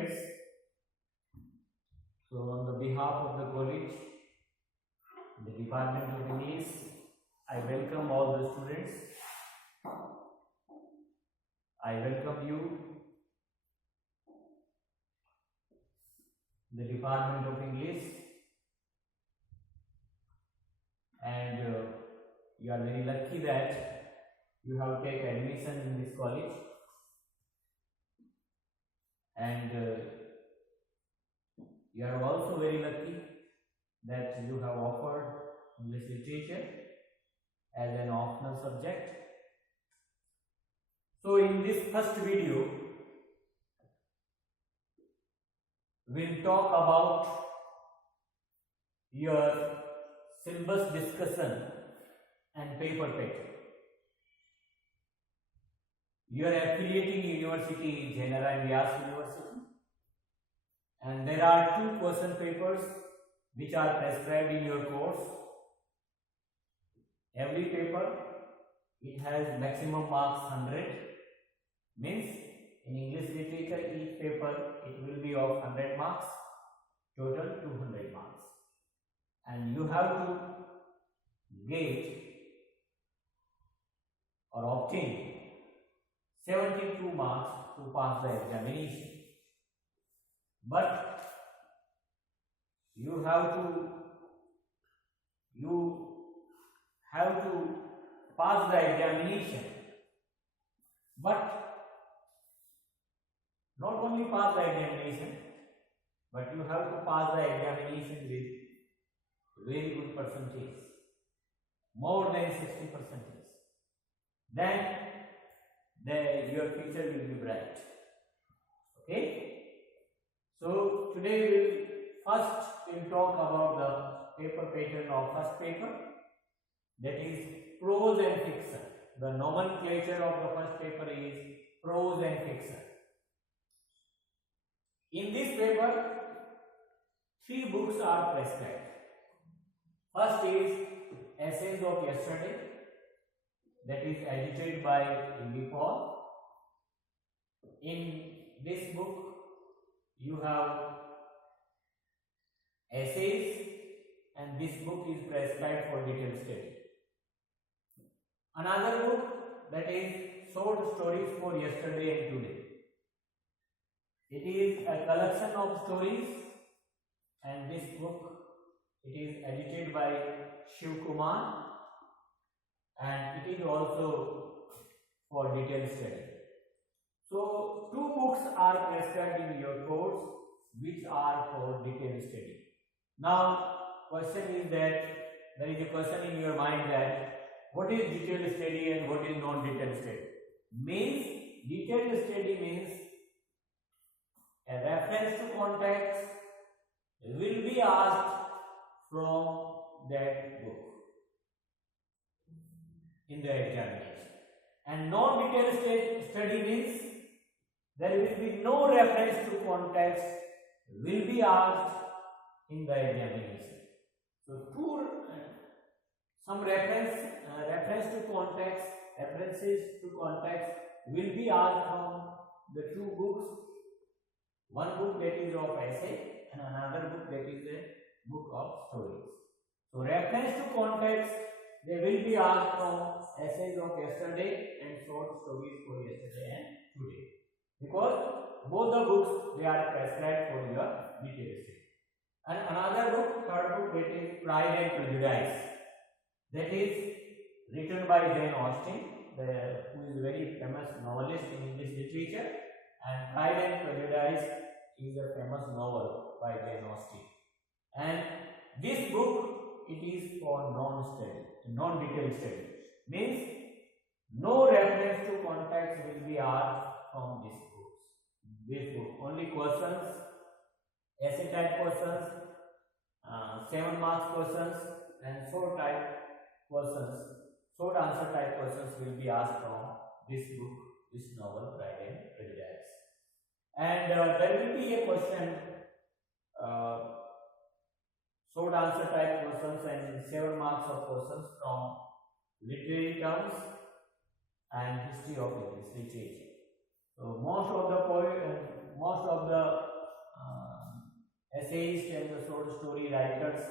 students. So on the behalf of the college, the Department of English, I welcome all the students. I welcome you, the Department of English, and you are very lucky that you have taken admission in this college, and you are also very lucky that you have offered English literature as an optional subject. So in this first video, we'll talk about your syllabus discussion and paper pattern. Your affiliating university is Janara and Vyas University, and there are 2 question papers which are prescribed in your course. Every paper, it has maximum marks 100, means in English literature each paper it will be of 100 marks, total 200 marks, and you have to get or obtain 72 marks to pass the examination. But you have to pass the examination, but not only pass the examination, but you have to pass the examination with very good percentage, more than 60%. Then your future will be bright. Okay? So today we'll talk about the paper pattern of first paper, that is prose and fiction. The nomenclature of the first paper is prose and fiction. In this paper, 3 books are prescribed. First is Essays of Yesterday, that is edited by Paul. In this book, you have essays, and this book is prescribed for detailed study. Another book, that is Short Stories for Yesterday and Today. It is a collection of stories, and this book, it is edited by Shiv Kumar, and it is also for detailed study. So 2 books are prescribed in your course which are for detailed study. Now question is that there is a question in your mind that what is detailed study and what is non-detailed study? Means detailed study means a reference to context will be asked from that book in the examination, and non-detailed study means there will be no reference to context will be asked in the examination. So some references to context will be asked from the 2 books. One book that is of essay and another book that is a book of stories. So reference to context, they will be asked from Essays of Yesterday and Short Stories for Yesterday and Today, because both the books, they are prescribed for your detailed study. And another book, third book, that is Pride and Prejudice, that is written by Jane Austen, who is a very famous novelist in English literature, and Pride and Prejudice is a famous novel by Jane Austen. And this book, it is for non-detailed study, means no reference to context will be asked from this book. Only questions, essay type questions, 7 marks questions, and short answer type questions will be asked from this book, this novel, Pride and Prejudice. And there will be a question, short answer type questions and 7 marks of questions from literary terms and history of English literature. So most of most of the essayists and the short story writers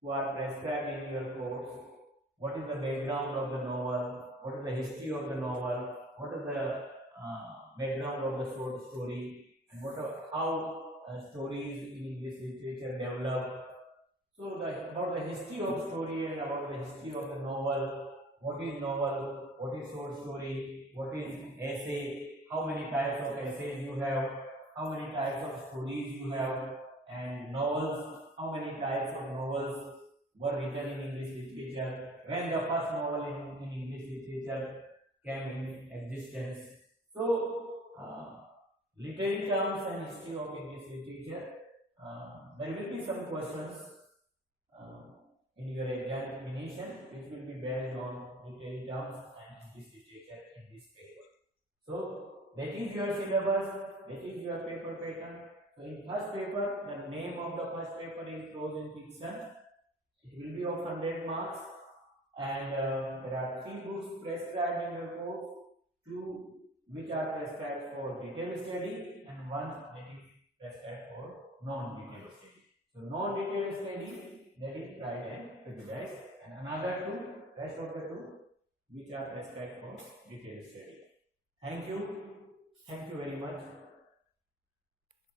who are prescribed in your course, what is the background of the novel, what is the history of the novel, what is the background of the short story, and how stories in English literature develop. So about the history of story and about the history of the novel, what is novel, what is short story, what is essay, how many types of essays you have, how many types of stories you have, and novels, how many types of novels were written in English literature, when the first novel in English literature came in existence. So, literary terms and history of English literature. There will be some questions in your examination which will be based on literary terms and English literature in this paper. So, that is your syllabus, that is your paper pattern. So, in first paper, the name of the first paper is prose and fiction. It will be of 100 marks, and there are 3 books prescribed in your course, 2 which are prescribed for detailed study and 1 that is prescribed for non-detailed study. So non-detailed study, that is Pride and Prejudice, and another 2, rest of the 2 which are prescribed for detailed study. Thank you very much.